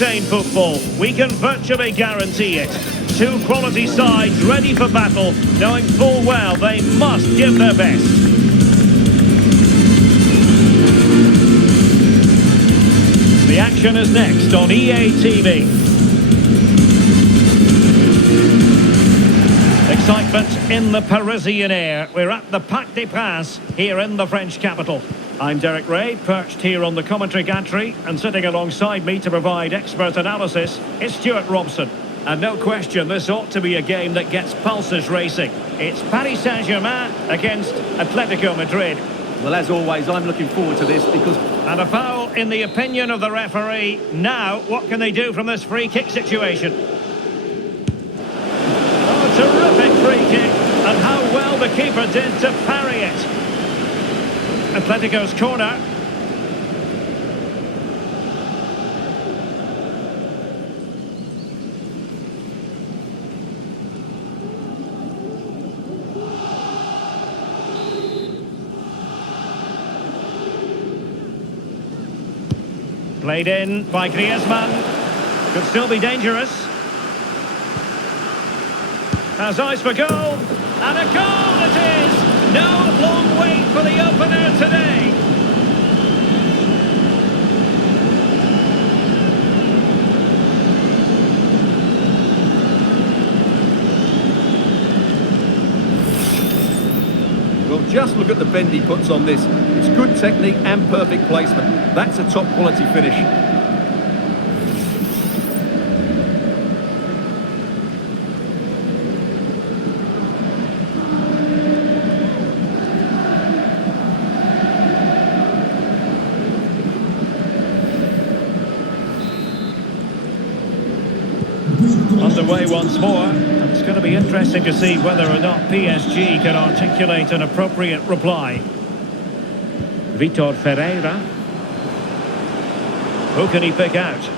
entertain football. We can virtually guarantee it. Two quality sides ready for battle, knowing full well they must give their best. The action is next on EA TV. Excitement in the Parisian air. We're at the Parc des Princes here in the French capital. I'm Derek Ray, perched here on the commentary gantry, and sitting alongside me to provide expert analysis is Stuart Robson. And no question, this ought to be a game that gets pulses racing. It's Paris Saint-Germain against ATLÉTICO Madrid. Well, as always, I'm looking forward to this because... And a foul in the opinion of the referee. Now, what can they do from this free kick situation? Oh, terrific free kick. And how well the keeper did to parry it. Atletico's corner. Played in by Griezmann. Could still be dangerous. Has eyes for goal. And a goal it is! No long wait for the opener today. Well, just look at the bend he puts on this. It's good technique and perfect placement. That's a top quality finish. Underway once more, and it's going to be interesting to see whether or not PSG can articulate an appropriate reply. Vitor Ferreira. Who can he pick out?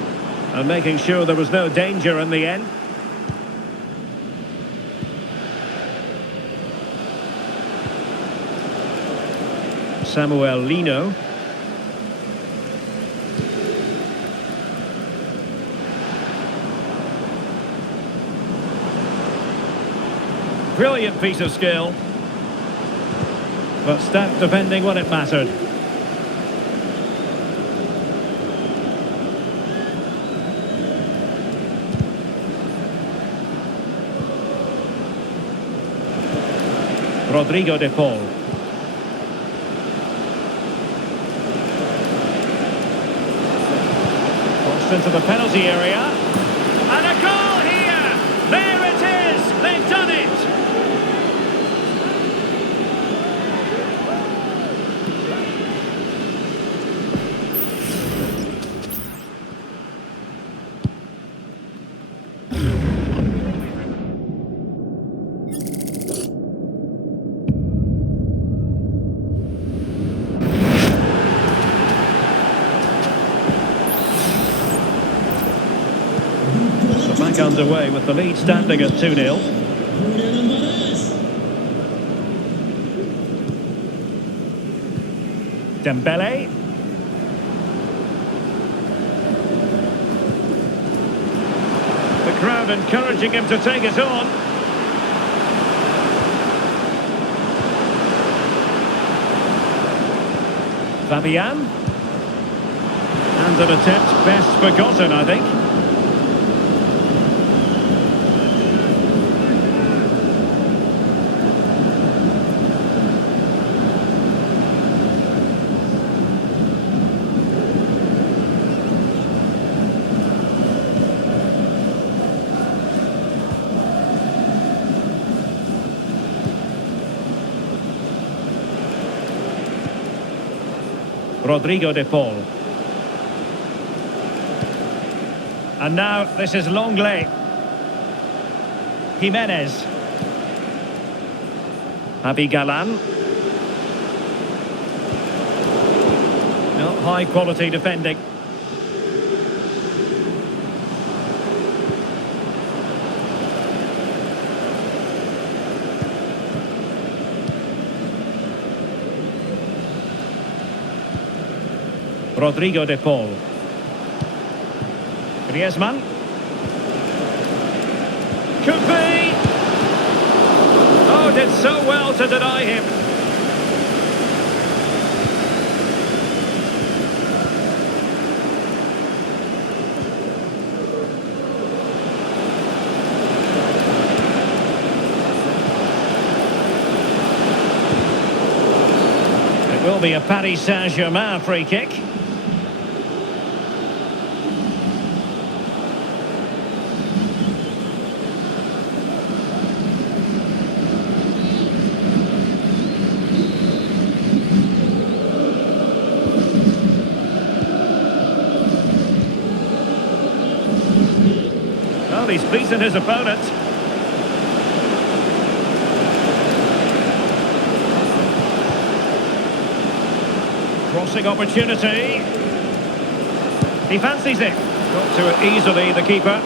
And making sure there was no danger in the end. Samuel Lino. Brilliant piece of skill, but stout defending when it mattered. Rodrigo de Paul. Crossed into the penalty area, and a goal here! There it is! They've done it! Back underway with the lead standing at 2-0. Dembele. The crowd encouraging him to take it on. Fabian. And an attempt best forgotten, I think. Rodrigo de Paul. And now this is Longley. Jimenez. Galan. No, high quality defending. Rodrigo de Paul. Griezmann. Could be. Oh, did so well to deny him. It will be a Paris Saint-Germain free kick. Well, he's beaten his opponent. Crossing opportunity. He fancies it. Got to it easily, the keeper.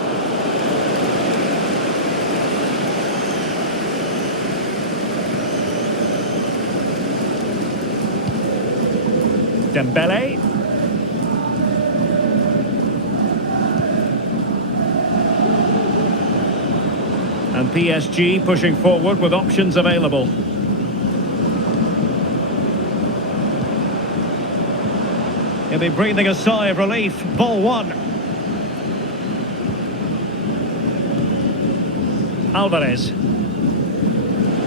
Dembele. And PSG pushing forward with options available. He'll be breathing a sigh of relief. Ball one. Alvarez.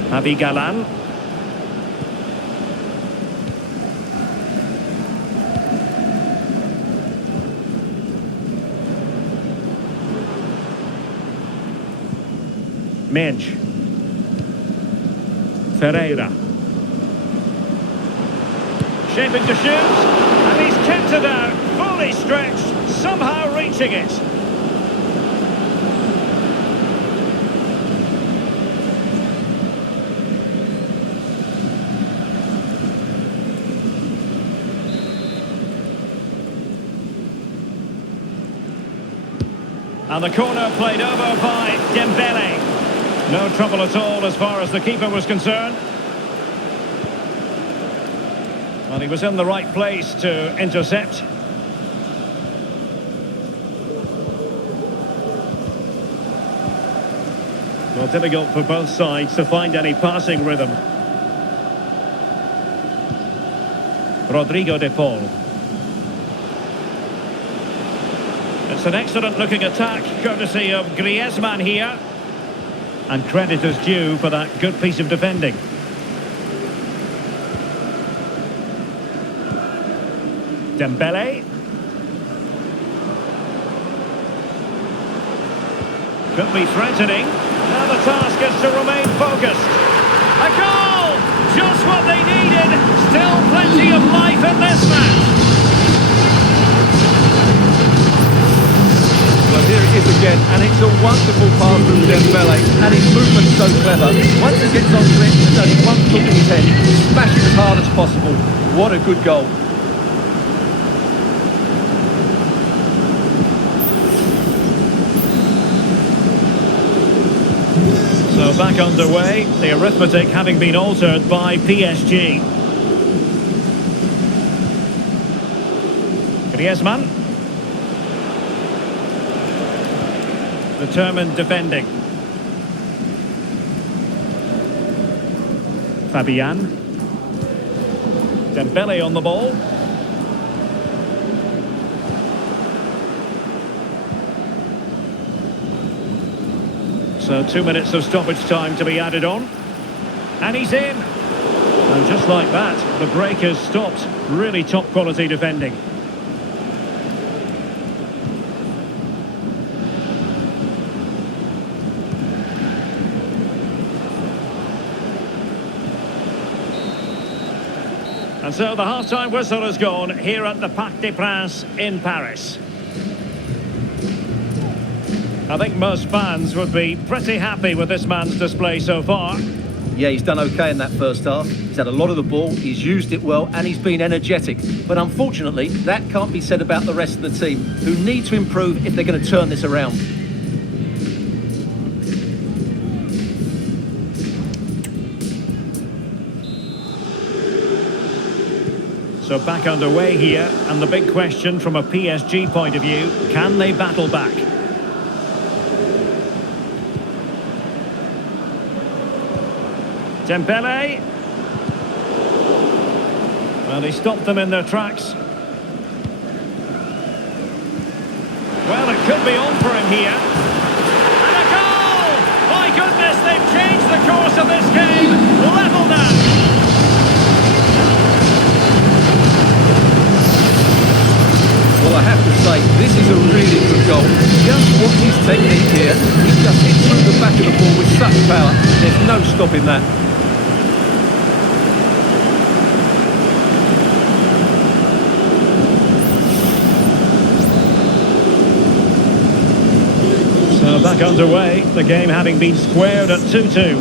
Abigalan. Minch. Ferreira. Shaping to shoot. And he's kept it out. Fully stretched. Somehow reaching it. And the corner played over by Dembele. No trouble at all as far as the keeper was concerned. Well, he was in the right place to intercept. Well, difficult for both sides to find any passing rhythm. Rodrigo de Paul. It's an excellent looking attack, courtesy of Griezmann here. And credit is due for that good piece of defending. Dembele. Could be threatening. Now the task is to remain focused. A goal! Just what they needed. Still plenty of life in this match. Well, here it is again, and it's a wonderful pass from Dembele, and his movement's so clever. Once he gets onto it, there's only one thought in his head: smash it as hard as possible. What a good goal. So back underway, the arithmetic having been altered by PSG. Griezmann. Determined defending. Fabian. Dembele on the ball. So 2 minutes of stoppage time to be added on. And he's in. And just like that, the break has stopped. Really top quality defending. And so the half-time whistle has gone here at the Parc des Princes in Paris. I think most fans would be pretty happy with this man's display so far. Yeah, he's done okay in that first half. He's had a lot of the ball, he's used it well, and he's been energetic. But unfortunately, that can't be said about the rest of the team, who need to improve if they're going to turn this around. So back underway here, and the big question from a PSG point of view, can they battle back? Dembele. Well, he stopped them in their tracks. Well, it could be on for him here. And a goal! My goodness, they've changed the course of this game. Level now. Well, I have to say, this is a really good goal. Just watch his technique here. He just hits through the back of the ball with such power. There's no stopping that. So back underway, the game having been squared at 2-2.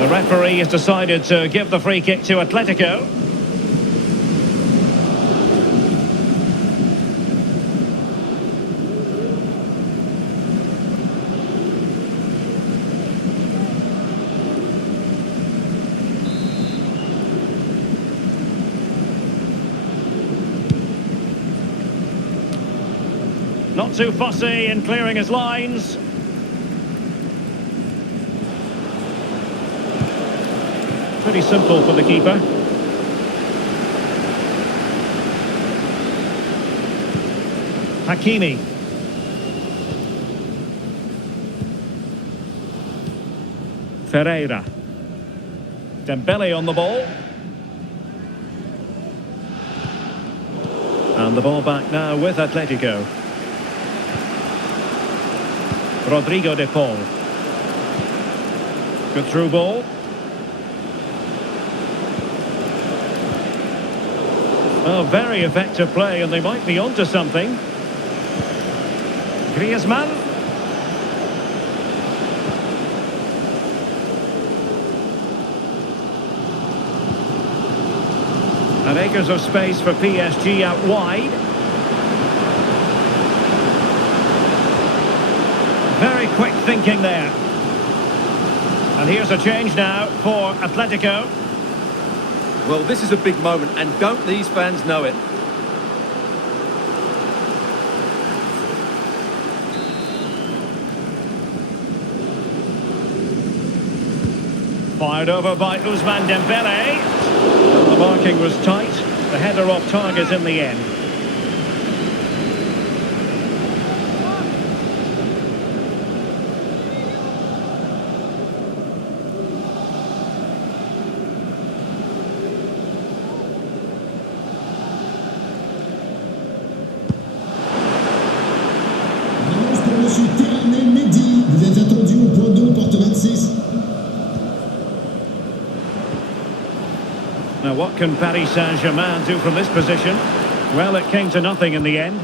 The referee has decided to give the free kick to Atletico. Not too fussy in clearing his lines. Pretty simple for the keeper. Hakimi. Ferreira. Dembele on the ball. And the ball back now with Atletico. Rodrigo de Paul. Good through ball. Oh, very effective play, and they might be onto something. Griezmann. And acres of space for PSG out wide. Very quick thinking there. And here's a change now for Atletico. Well, this is a big moment, and don't these fans know it? Fired over by Ousmane Dembele. The marking was tight. The header off target in the end. Monsieur Terranet Mehdi, vous êtes attendu au point d'eau, porte 26. Now what can Paris Saint-Germain do from this position? Well, it came to nothing in the end.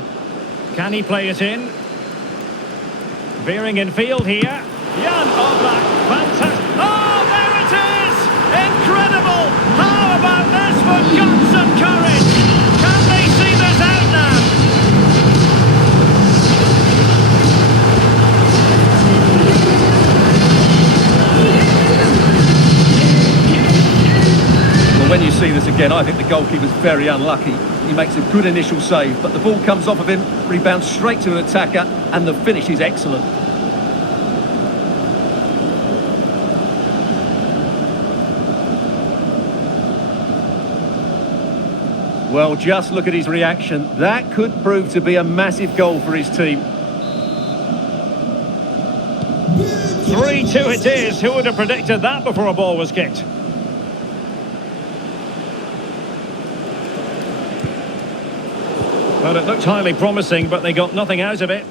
Can he play it in? Veering in field here. Jan Oblak, fantastic. Oh, there it is! Incredible! How about this for guts and courage? Can they see this out now? When you see this again, I think the goalkeeper's very unlucky. He makes a good initial save, but the ball comes off of him, rebounds straight to an attacker, and the finish is excellent. Well, just look at his reaction. That could prove to be a massive goal for his team. 3-2 it is. Who would have predicted that before a ball was kicked? Well, it looked highly promising, but they got nothing out of it.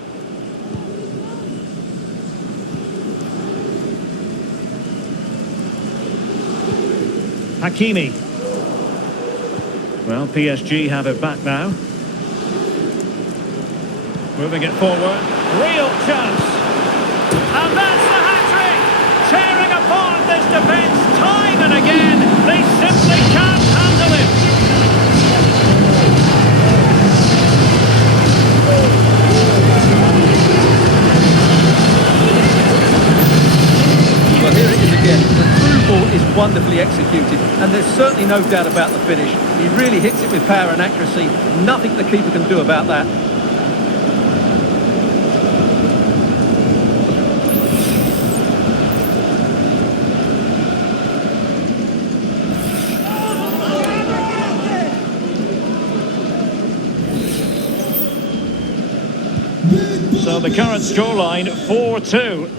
Hakimi. Well, PSG have it back now. Moving it forward. Real chance. And that's the hat-trick! Tearing apart this defence time and again. They simply can't handle it. Well, here it is again. The through ball is wonderfully executed, and there's certainly no doubt about the finish. He really hits it with power and accuracy. Nothing the keeper can do about that. So the current scoreline, 4-2.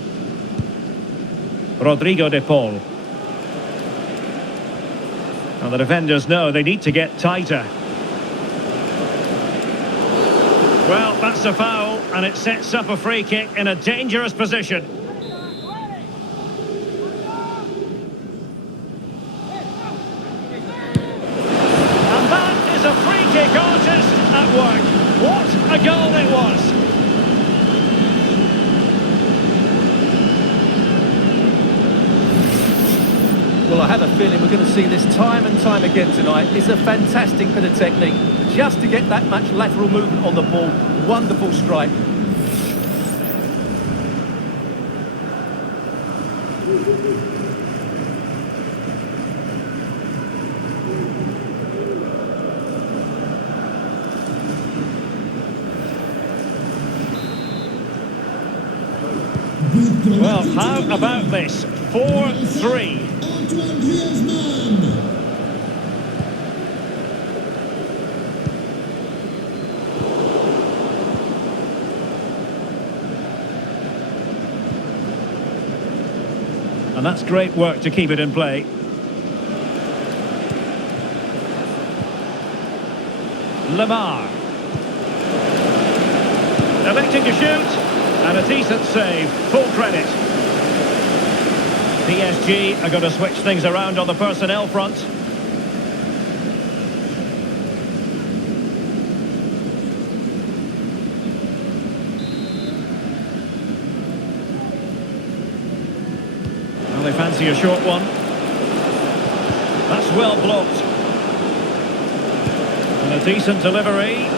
Rodrigo de Paul. And the defenders know they need to get tighter. Well, that's a foul, and it sets up a free kick in a dangerous position. And that is a free kick artist at work. What a goal it was! Well, I have a feeling we're going to see this time and time again tonight. It's a fantastic bit of technique. Just to get that much lateral movement on the ball. Wonderful strike. Well, how about this? 4-3. And that's great work to keep it in play. Lamar. Electing to shoot. And a decent save. Full credit. PSG are going to switch things around on the personnel front. Well, they fancy a short one. That's well blocked. And a decent delivery.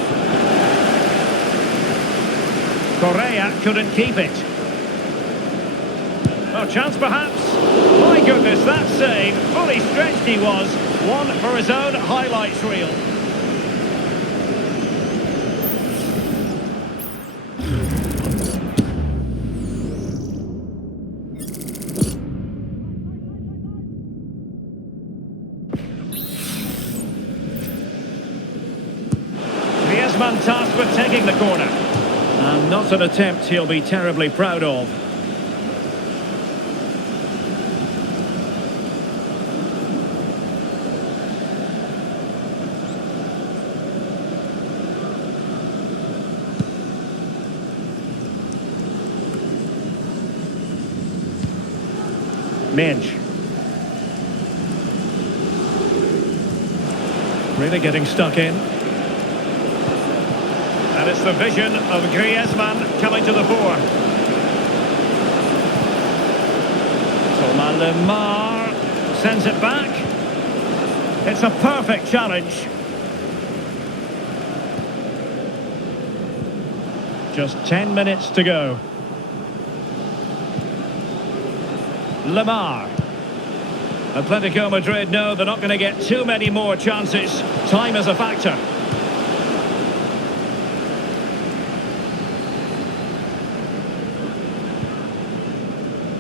Correa couldn't keep it. Oh, chance perhaps. My goodness, that save. Fully stretched he was. One for his own highlights reel. Griezmann tasked with taking the corner. And not an attempt he'll be terribly proud of. Mensch. Really getting stuck in. And it's the vision of Griezmann coming to the fore. So Lamar sends it back. It's a perfect challenge. Just 10 minutes to go. Lamar. Atletico Madrid know they're not going to get too many more chances. Time is a factor.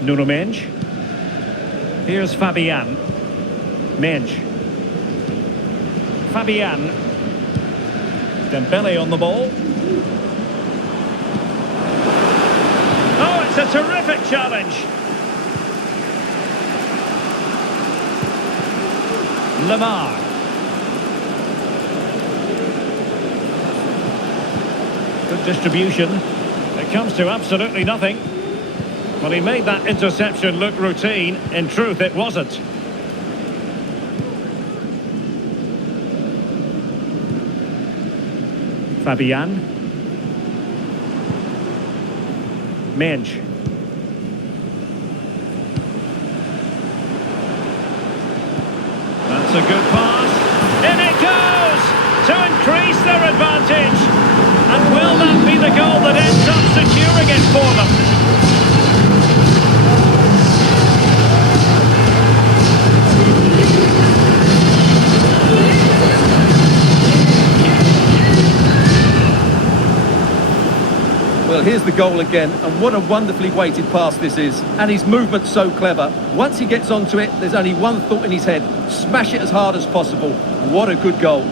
Nuno Mensch. Here's Fabian. Mensch. Fabian. Dembele on the ball. Oh, it's a terrific challenge. Lamar. Good distribution. It comes to absolutely nothing. Well, he made that interception look routine. In truth, it wasn't. Fabian. Mensch. That's a good pass. In it goes! To increase their advantage. And will that be the goal that ends up securing it for them? Well, here's the goal again, and what a wonderfully weighted pass this is. And his movement's so clever. Once he gets onto it, there's only one thought in his head. Smash it as hard as possible. What a good goal.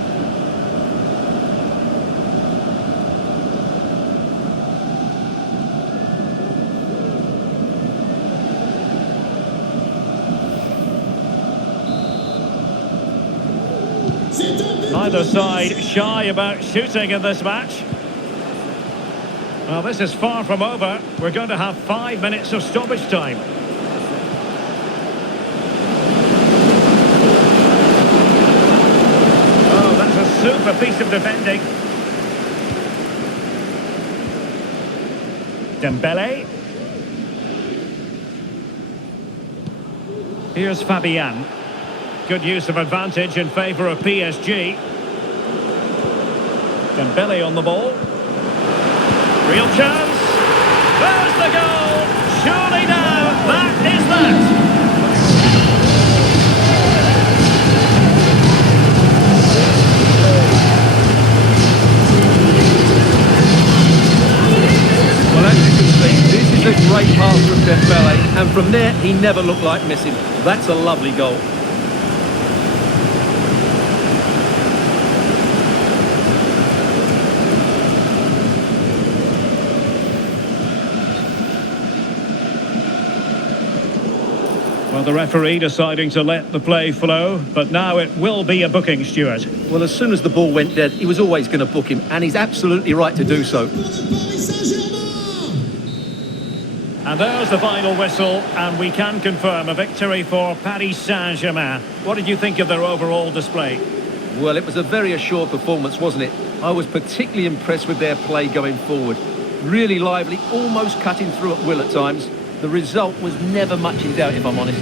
Neither side shy about shooting in this match. Well, this is far from over. We're going to have 5 minutes of stoppage time. Oh, that's a super piece of defending. Dembele. Here's Fabian. Good use of advantage in favour of PSG. Dembele on the ball. Real chance. There's the goal. Surely now, that is that. Well, as you can see, this is a great pass from Dembele, and from there, he never looked like missing. That's a lovely goal. Well, the referee deciding to let the play flow, but now it will be a booking, Stuart. Well, as soon as the ball went dead, he was always going to book him, and he's absolutely right to do so. Pour le Paris Saint-Germain. And there's the final whistle, and we can confirm a victory for Paris Saint-Germain. What did you think of their overall display? Well, it was a very assured performance, wasn't it? I was particularly impressed with their play going forward. Really lively, almost cutting through at will at times. The result was never much in doubt, if I'm honest.